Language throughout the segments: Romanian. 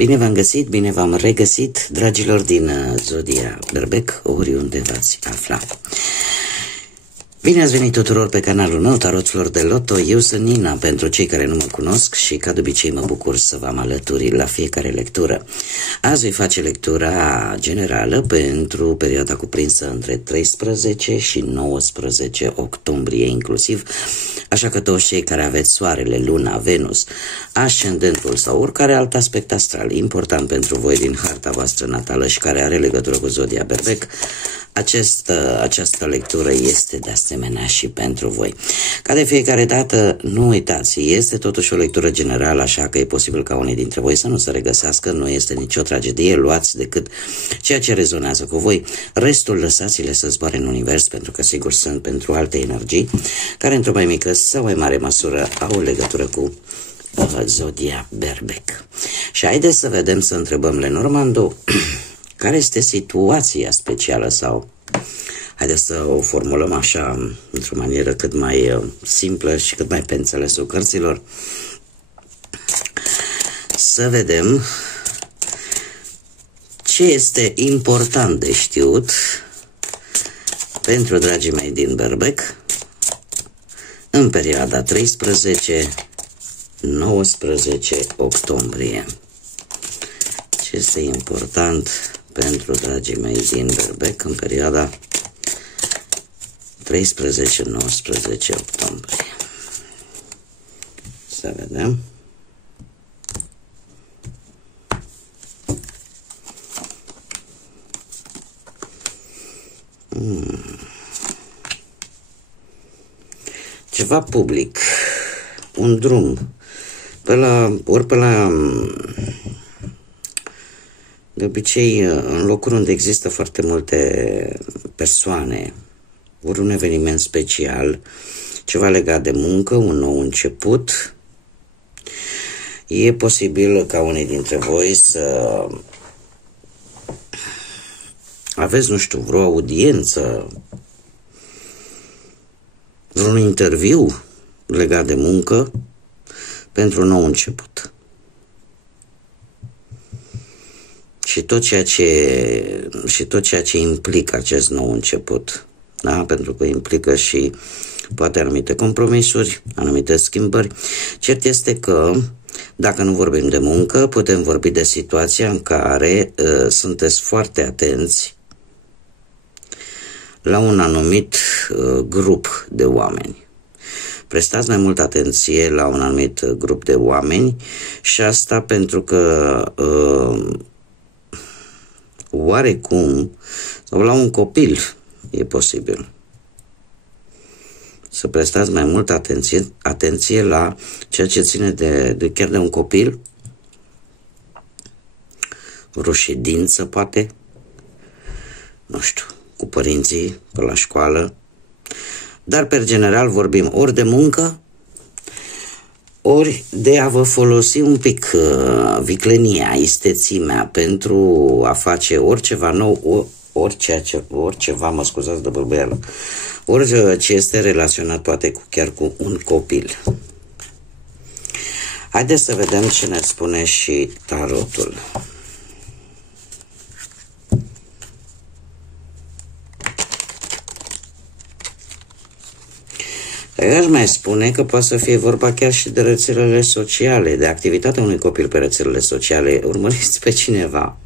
Bine v-am găsit, bine v-am regăsit, dragilor din Zodia Berbec, oriunde v-ați afla. Bine ați venit tuturor pe canalul meu, Taroților de Loto. Eu sunt Nina, pentru cei care nu mă cunosc, și ca de obicei mă bucur să vă am alături la fiecare lectură. Azi voi face lectura generală pentru perioada cuprinsă între 13 și 19 octombrie inclusiv, așa că toți cei care aveți Soarele, Luna, Venus, Ascendentul sau oricare alt aspect astral important pentru voi din harta voastră natală și care are legătură cu Zodia Berbec, această lectură este de asemenea și pentru voi. Ca de fiecare dată, nu uitați, este totuși o lectură generală, așa că e posibil ca unii dintre voi să nu se regăsească, nu este nicio tragedie, luați decât ceea ce rezonează cu voi, restul lăsați-le să zboare în univers, pentru că sigur sunt pentru alte energii, care într-o mai mică sau mai mare măsură au o legătură cu Zodia Berbec. Și haideți să vedem, să întrebăm Lenormand care este situația specială, sau haideți să o formulăm așa, într-o manieră cât mai simplă și cât mai pe înțelesul cărților. Să vedem ce este important de știut pentru dragii mei din Berbec în perioada 13-19 octombrie. Ce este important pentru dragii mei din Berbec în perioada 13-19 octombrie. Să vedem. Ceva public, un drum, de obicei, în locuri unde există foarte multe persoane, ori un eveniment special, ceva legat de muncă, un nou început, e posibil ca unii dintre voi să aveți, nu știu, vreo audiență, vreun interviu legat de muncă pentru un nou început. Și tot ceea ce implică acest nou început, da? Pentru că implică și poate anumite compromisuri, anumite schimbări. Cert este că, dacă nu vorbim de muncă, putem vorbi de situația în care sunteți foarte atenți la un anumit grup de oameni. Prestați mai mult atenție la un anumit grup de oameni, și asta pentru că oarecum, sau la un copil e posibil să prestați mai mult atenție la ceea ce ține chiar de un copil, vreo ședință poate, nu știu, cu părinții pe la școală, dar pe general vorbim ori de muncă, ori de a vă folosi un pic viclenia, istețimea pentru a face oriceva nou, oriceva, mă scuzați de bălbăială, orice este relaționat poate chiar cu un copil. Haideți să vedem ce ne spune și tarotul. Aș mai spune că poate să fie vorba chiar și de rețelele sociale, de activitatea unui copil pe rețelele sociale. Urmăriți pe cineva.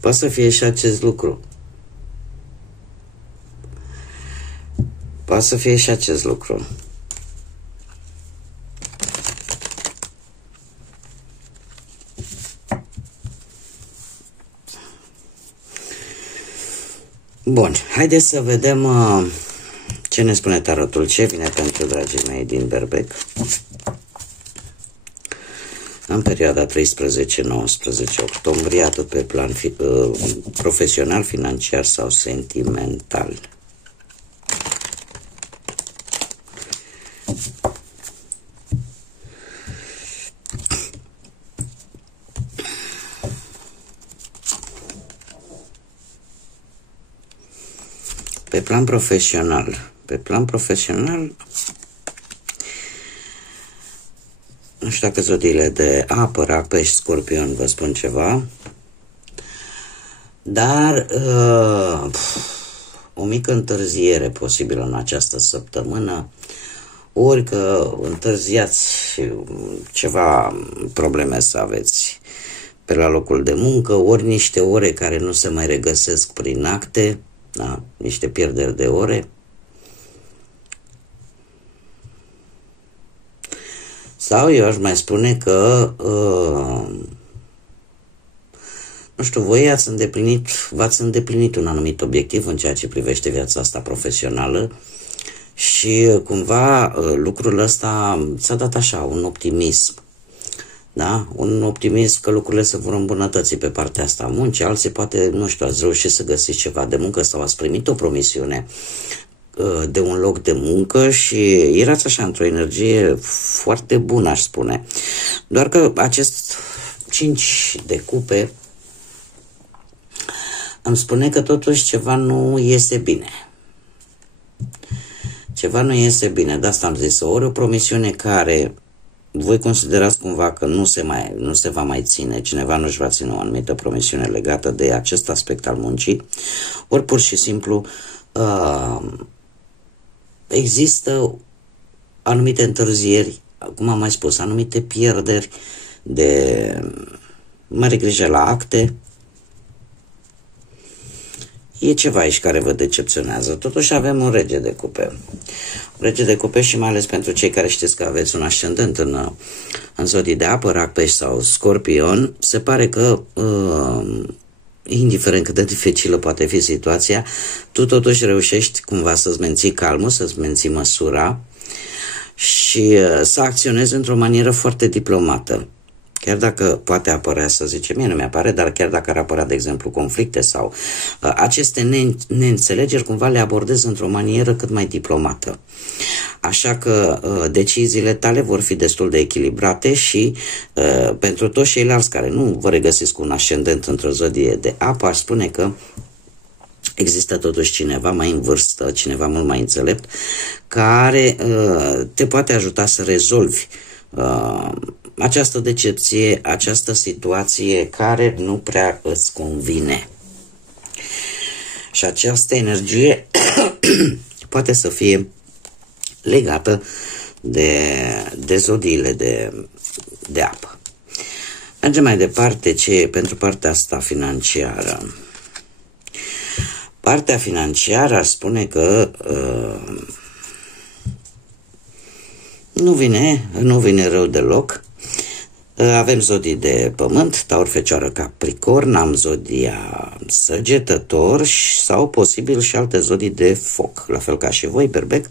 Poate să fie și acest lucru. Poate să fie și acest lucru. Bun, haideți să vedem ce ne spune tarotul, ce vine pentru dragii mei din Berbec în perioada 13-19 octombrie, atât pe plan profesional, financiar sau sentimental. Pe plan profesional, știu dacă zodiile de apă, rac, pești, scorpion vă spun ceva, dar o mică întârziere posibilă în această săptămână, ori că întârziați ceva probleme să aveți pe la locul de muncă, ori niște ore care nu se mai regăsesc prin acte, da? Niște pierderi de ore. Sau eu aș mai spune că, nu știu, voi v-ați îndeplinit un anumit obiectiv în ceea ce privește viața asta profesională și cumva lucrul ăsta ți-a dat așa un optimism. Da? Un optimism că lucrurile se vor îmbunătăți pe partea asta a muncii, alții poate, nu știu, ați reușit să găsiți ceva de muncă sau ați primit o promisiune de un loc de muncă și erați așa într-o energie foarte bună, aș spune. Doar că acest 5 de cupe îmi spune că totuși ceva nu iese bine. Ceva nu iese bine, de asta am zis, ori o promisiune care voi considerați cumva că nu se va mai ține, cineva nu își va ține o anumită promisiune legată de acest aspect al muncii, ori pur și simplu există anumite întârzieri, cum am mai spus, anumite pierderi de mare grijă la acte. E ceva aici care vă decepționează. Totuși avem un rege de cupe. Rege de cupe și mai ales pentru cei care știți că aveți un ascendent în zodii de apă, rac, pești sau scorpion, se pare că indiferent cât de dificilă poate fi situația, tu totuși reușești cumva să-ți menții calmul, să-ți menții măsura și să acționezi într-o manieră foarte diplomată. Chiar dacă poate apărea, să zicem, mie nu mi-apare, dar chiar dacă ar apărea, de exemplu, conflicte sau aceste neînțelegeri, cumva le abordezi într-o manieră cât mai diplomată. Așa că deciziile tale vor fi destul de echilibrate și pentru toți ceilalți care nu vă regăsiți cu un ascendent într-o zodie de apă, aș spune că există totuși cineva mai în vârstă, cineva mult mai înțelept, care te poate ajuta să rezolvi această decepție, această situație care nu prea îți convine. Și această energie poate să fie legată de zodiile de apă. Mergem mai departe, ce pentru partea asta financiară. Partea financiară ar spune că nu vine rău deloc. Avem zodii de pământ, Taur, Fecioară, Capricorn, am zodia Săgetător sau posibil și alte zodii de foc, la fel ca și voi, Berbec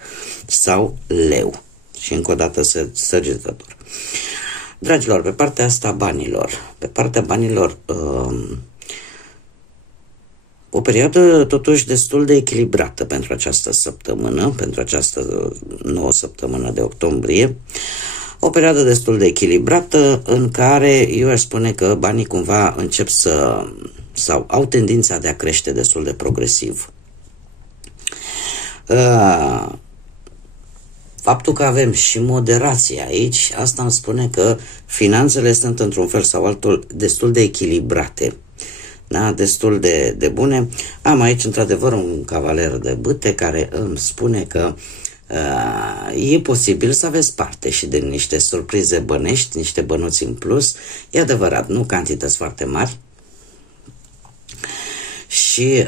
sau Leu. Și încă o dată Săgetător. Dragilor, pe partea asta banilor, o perioadă totuși destul de echilibrată pentru această săptămână, pentru această nouă săptămână de octombrie. O perioadă destul de echilibrată în care eu aș spune că banii cumva încep sau au tendința de a crește destul de progresiv. Faptul că avem și moderație aici, asta îmi spune că finanțele sunt într-un fel sau altul destul de echilibrate. Da, destul de bune. Am aici într-adevăr un cavaler de bâte care îmi spune că e posibil să aveți parte și de niște surprize bănești, niște bănuți în plus. E adevărat, nu cantități foarte mari. Și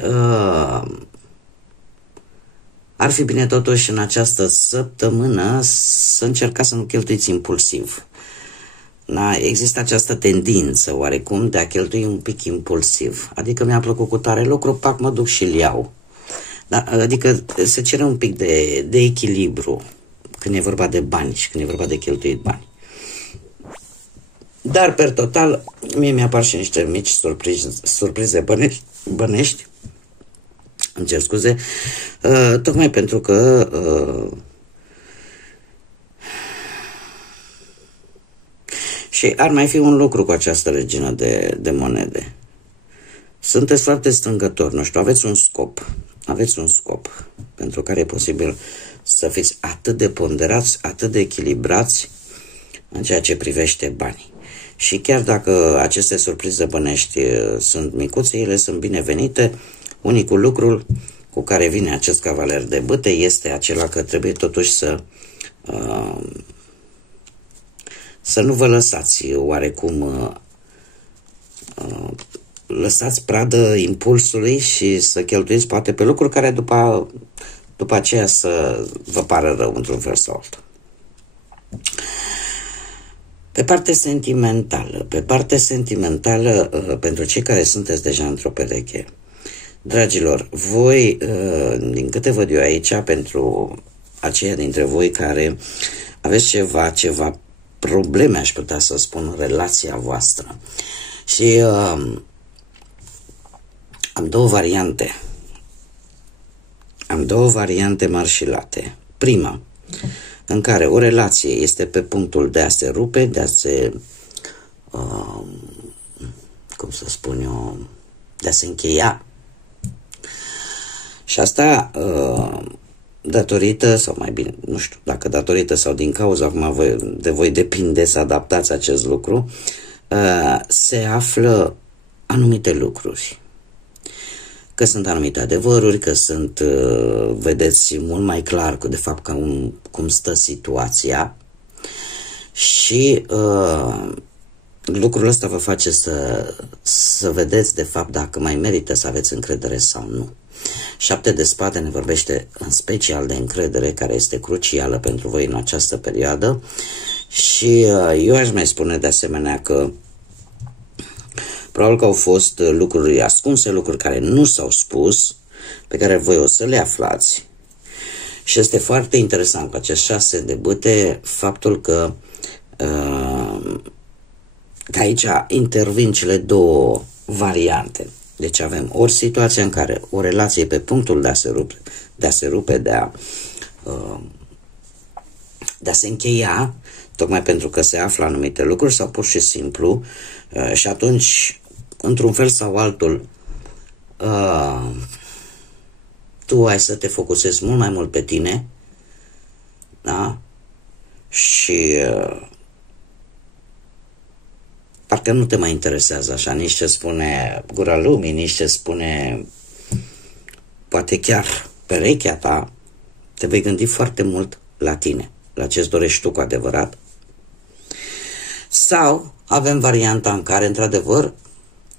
ar fi bine totuși în această săptămână să încercați să nu cheltuiți impulsiv. Da, există această tendință oarecum de a cheltui un pic impulsiv. Adică mi-a plăcut cu tare lucru, pac, mă duc și îl iau. Da, adică se cere un pic de echilibru când e vorba de bani și când e vorba de cheltuit bani. Dar, per total, mie mi-apar și niște mici surprize bănești. Îmi cer scuze, tocmai pentru că și ar mai fi un lucru cu această regină de monede. Sunteți foarte strângători, nu știu, aveți un scop pentru care e posibil să fiți atât de ponderați, atât de echilibrați, în ceea ce privește banii. Și chiar dacă aceste surprize bănești sunt micuțe, ele sunt binevenite. Unicul lucru cu care vine acest cavaler de bâte este acela că trebuie totuși să nu vă lăsați oarecum lăsați pradă impulsului și să cheltuiți poate pe lucruri care după aceea să vă pară rău într-un fel sau altul. Pe partea sentimentală, pentru cei care sunteți deja într-o pereche, dragilor, voi, din câte văd eu aici, pentru aceia dintre voi care aveți ceva probleme, aș putea să spun, în relația voastră. Și am două variante mari și late. Prima, în care o relație este pe punctul de a se rupe, de a se, de a se încheia. Și asta datorită, sau mai bine, nu știu dacă datorită sau din cauza, acum de voi depinde să adaptați acest lucru, se află anumite lucruri. Că sunt anumite adevăruri, că sunt, vedeți mult mai clar de fapt cum stă situația și lucrul ăsta vă face să vedeți de fapt dacă mai merită să aveți încredere sau nu. 7 de spade ne vorbește în special de încredere, care este crucială pentru voi în această perioadă și eu aș mai spune de asemenea că probabil că au fost lucruri ascunse, lucruri care nu s-au spus, pe care voi o să le aflați. Și este foarte interesant cu acest 6 de bâte faptul că aici intervin cele două variante. Deci avem ori situația în care o relație e pe punctul de a se rupe, de a se încheia, tocmai pentru că se află anumite lucruri sau pur și simplu, și atunci, într-un fel sau altul, tu ai să te focusezi mult mai mult pe tine, da? Și parcă nu te mai interesează așa nici ce spune gura lumii, nici ce spune poate chiar perechea ta. Te vei gândi foarte mult la tine, la ce-ți dorești tu cu adevărat. Sau avem varianta în care, într-adevăr,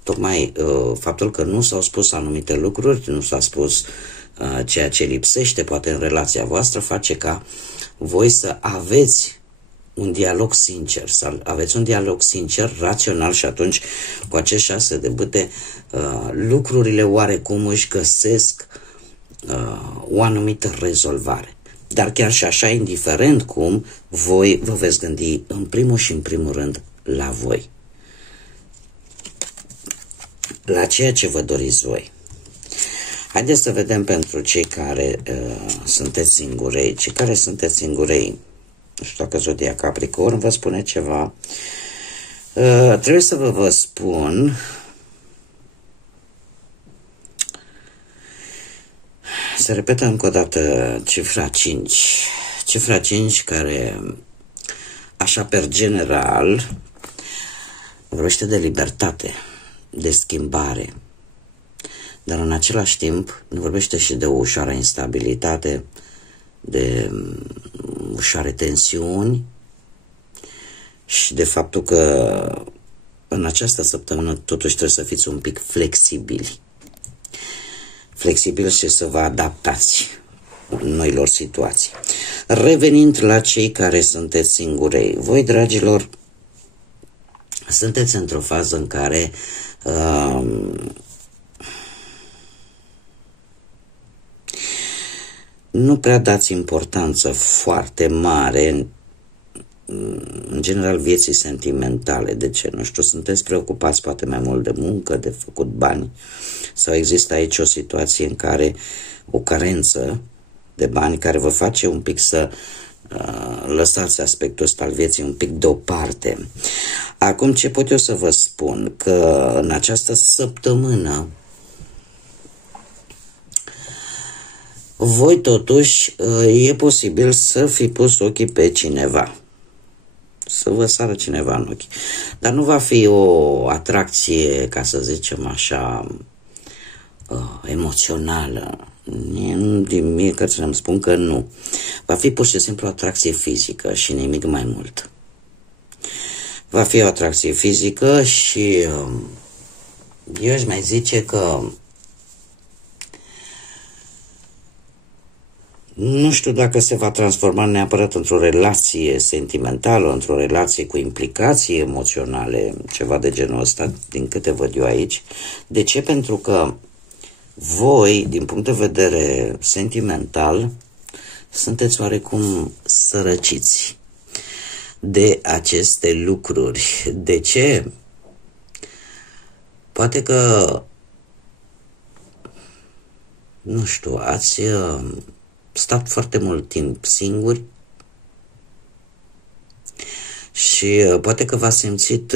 tocmai faptul că nu s-au spus anumite lucruri, nu s-a spus ceea ce lipsește poate în relația voastră, face ca voi să aveți un dialog sincer, să aveți un dialog sincer, rațional, și atunci cu acești 6 de bâte lucrurile oarecum își găsesc o anumită rezolvare. Dar chiar și așa, indiferent cum, voi vă veți gândi în primul și în primul rând la voi, la ceea ce vă doriți voi. Haideți să vedem pentru cei care sunteți singurei. Cei care sunteți singurei, nu știu dacă zodia Capricorn vă spune ceva. Trebuie să vă spun se repetă încă o dată cifra 5. Cifra 5 care, așa per general, vorbește de libertate, de schimbare, dar în același timp ne vorbește și de o ușoară instabilitate, de ușoare tensiuni și de faptul că în această săptămână totuși trebuie să fiți un pic flexibili. Flexibil și să vă adaptați noilor situații. Revenind la cei care sunteți singurei, voi, dragilor, sunteți într-o fază în care nu prea dați importanță foarte mare în general vieții sentimentale. De ce? Nu știu, sunteți preocupați poate mai mult de muncă, de făcut bani, sau există aici o situație în care o carență de bani care vă face un pic să lăsați aspectul ăsta al vieții un pic deoparte. Acum, ce pot eu să vă spun? Că în această săptămână voi totuși e posibil să fi pus ochii pe cineva. să vă sară cineva în ochi. Dar nu va fi o atracție, ca să zicem așa, emoțională. Din mie cărțile îmi spun că nu. Va fi pur și simplu o atracție fizică și nimic mai mult. Va fi o atracție fizică și eu aș mai zice că nu știu dacă se va transforma neapărat într-o relație sentimentală, într-o relație cu implicații emoționale, ceva de genul ăsta, din câte văd eu aici. De ce? Pentru că voi, din punct de vedere sentimental, sunteți oarecum sărăciți de aceste lucruri. De ce? Poate că, nu știu, ați stat foarte mult timp singuri și poate că v-ați simțit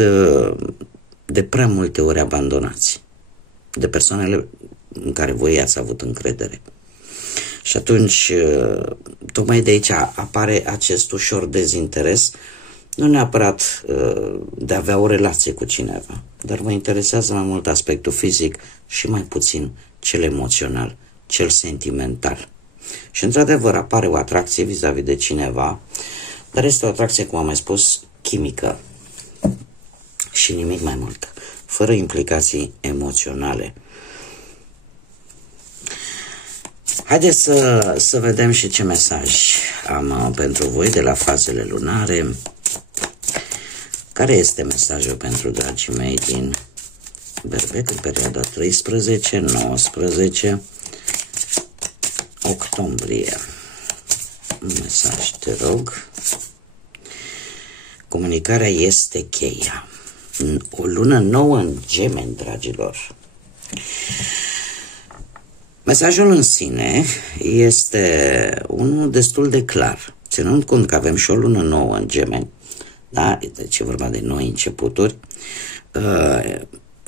de prea multe ori abandonați de persoanele în care voi ați avut încredere. Și atunci, tocmai de aici apare acest ușor dezinteres, nu neapărat de a avea o relație cu cineva, dar vă interesează mai mult aspectul fizic și mai puțin cel emoțional, cel sentimental. Și într-adevăr apare o atracție vis-a-vis de cineva, dar este o atracție, cum am mai spus, chimică și nimic mai mult, fără implicații emoționale. Haideți să vedem și ce mesaj am pentru voi de la fazele lunare. Care este mesajul pentru dragii mei din Berbec în perioada 13-19 octombrie? Un mesaj, te rog. Comunicarea este cheia. O lună nouă în Gemeni, dragilor. Mesajul în sine este unul destul de clar, ținând cont că avem și o lună nouă în Gemeni, da? Deci e vorba de noi începuturi,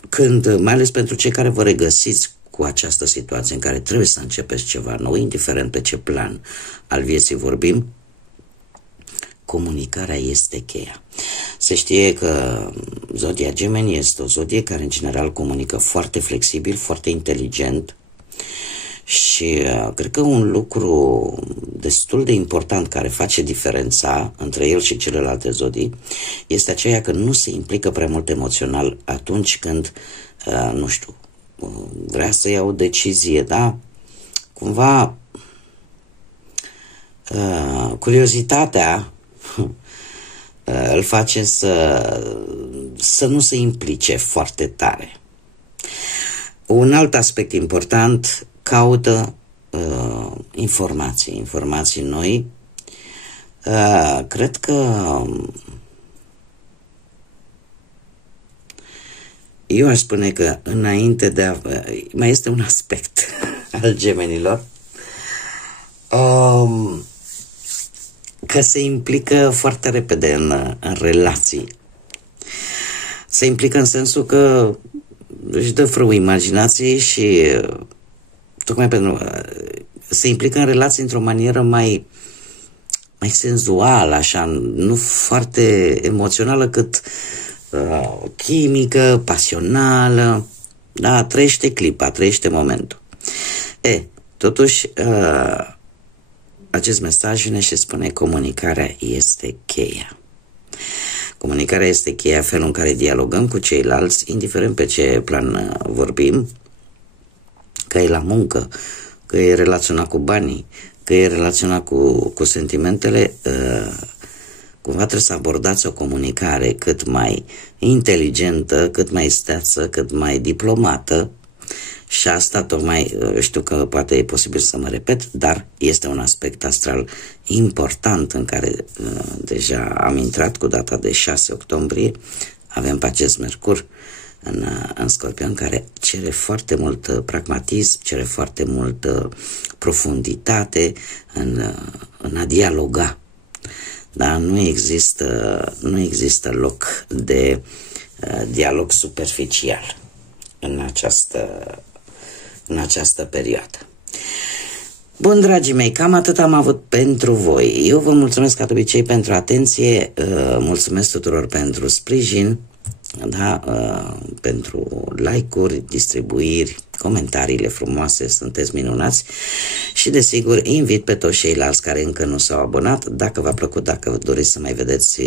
când, mai ales pentru cei care vă regăsiți cu această situație în care trebuie să începeți ceva nou, indiferent pe ce plan al vieții vorbim, comunicarea este cheia. Se știe că zodia Gemeni este o zodie care în general comunică foarte flexibil, foarte inteligent. Și cred că un lucru destul de important care face diferența între el și celelalte zodii este aceea că nu se implică prea mult emoțional atunci când, nu știu, vrea să ia o decizie, da? Cumva curiozitatea îl face să nu se implice foarte tare. Un alt aspect important, caută informații noi. Cred că eu aș spune că înainte de a... mai este un aspect al gemenilor, că se implică foarte repede în relații. Se implică în sensul că își dă frâu imaginației și tocmai pentru se implică în relații într-o manieră mai senzuală, așa, nu foarte emoțională, cât chimică, pasională, da, trăiește clipa, trăiește momentul. Totuși, acest mesaj vine și spune: comunicarea este cheia. Comunicarea este cheia, felul în care dialogăm cu ceilalți, indiferent pe ce plan vorbim, că e la muncă, că e relaționat cu banii, că e relaționat cu sentimentele, cumva trebuie să abordați o comunicare cât mai inteligentă, cât mai steață, cât mai diplomată. Și asta tocmai, știu că poate e posibil să mă repet, dar este un aspect astral important în care deja am intrat cu data de 6 octombrie. Avem pe acest Mercur în Scorpion, care cere foarte mult pragmatism, cere foarte mult profunditate în a dialoga. Dar nu există loc de dialog superficial în această perioadă. Bun, dragii mei, cam atât am avut pentru voi. Eu vă mulțumesc ca de obicei pentru atenție, mulțumesc tuturor pentru sprijin, da, pentru like-uri, distribuiri, comentariile frumoase, sunteți minunați și desigur invit pe toți ceilalți care încă nu s-au abonat. Dacă v-a plăcut, dacă doriți să mai vedeți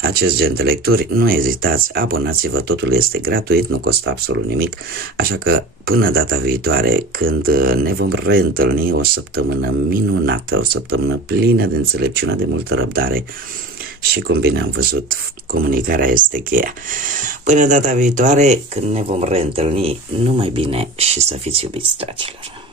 acest gen de lecturi, nu ezitați, abonați-vă, totul este gratuit, nu costă absolut nimic, așa că până data viitoare, când ne vom reîntâlni, o săptămână minunată, o săptămână plină de înțelepciune, de multă răbdare și, cum bine am văzut, comunicarea este cheia. Până data viitoare, când ne vom reîntâlni, numai bine și să fiți iubiți, dragilor!